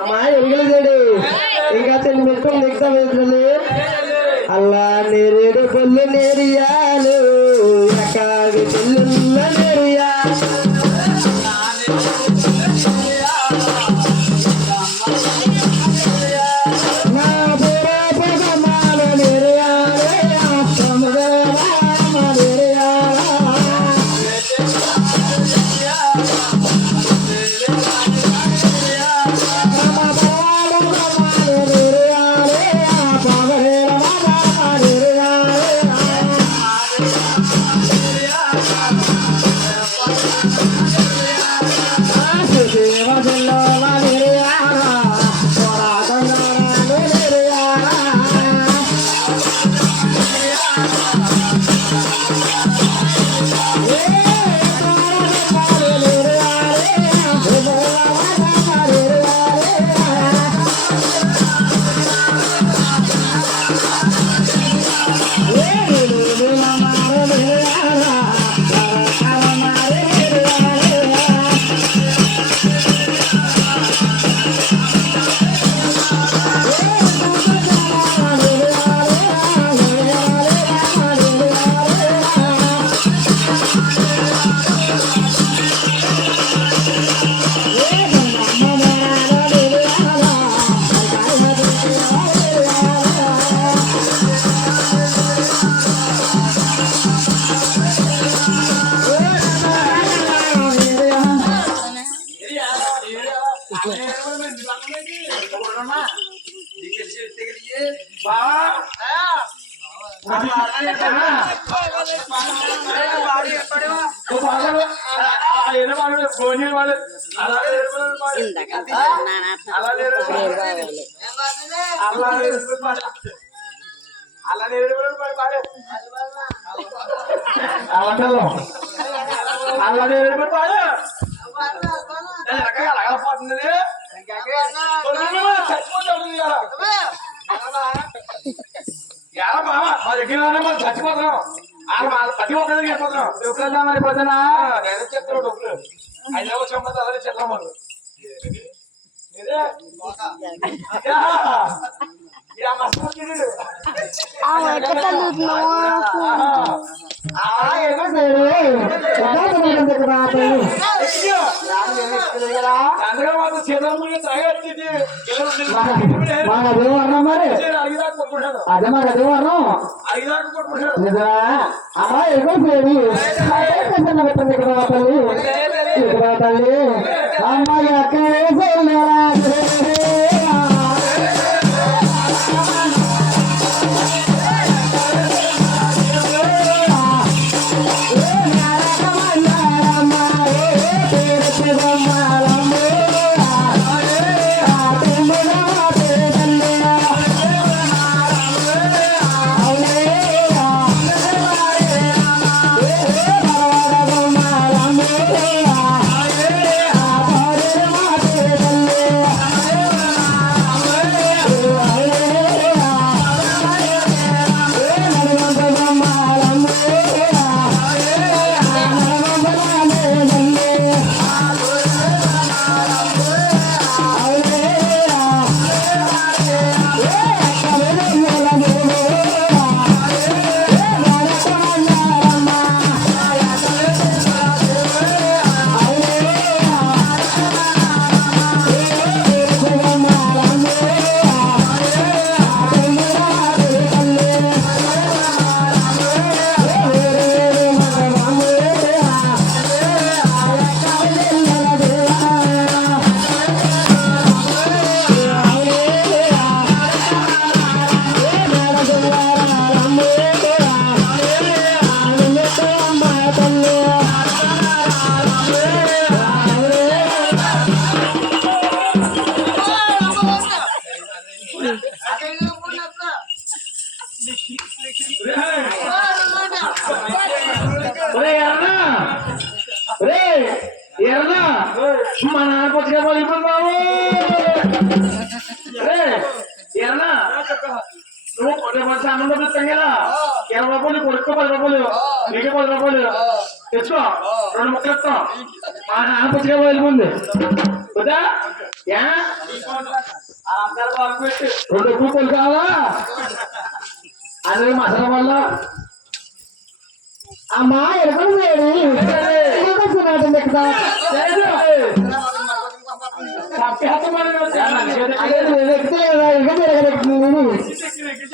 అమ్మా ఎగిలిదేడు ఇంకా చెల్లి మెట్టుకుని నెక్తా వెళ్తుంది అల్లా నేరేడు పళ్ళు నేరియాలు ఎక్కాగి చెల్లున్న నేరియా చచ్చిపోతున్నాం పది ఒక్కడికి వెళ్ళిపోతున్నాం డబ్బులు మరి పోతున్నా నేను చెప్తాను డబ్బులు 5 వచ్చి అలాగే చెప్తాం మనం అదే మాకు అదే వర్ణం అమ్మా ఎగోసేది తల్లి అమ్మాయి అక్కడ మా నాన్న పుస్తకాలు బాబు నువ్వు సామాన్ పంపిస్తాం కదా 20 రూపాయలు కొడుకో 10 రూపాయలు నీకు 10 రూపాయలు తెచ్చుకో 2 ముక్కలు ఇస్తాం మా నాన్న పుస్తకాలు వెళ్ళిపోయింది వద్దా యా ఆ అక్కలు బాగు పెట్టు రెండు కూతురు కావాలా అదే మసాలా వల్ల అమ్మా ఎప్పుడు లేదు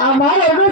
అమ్మా ఎప్పుడు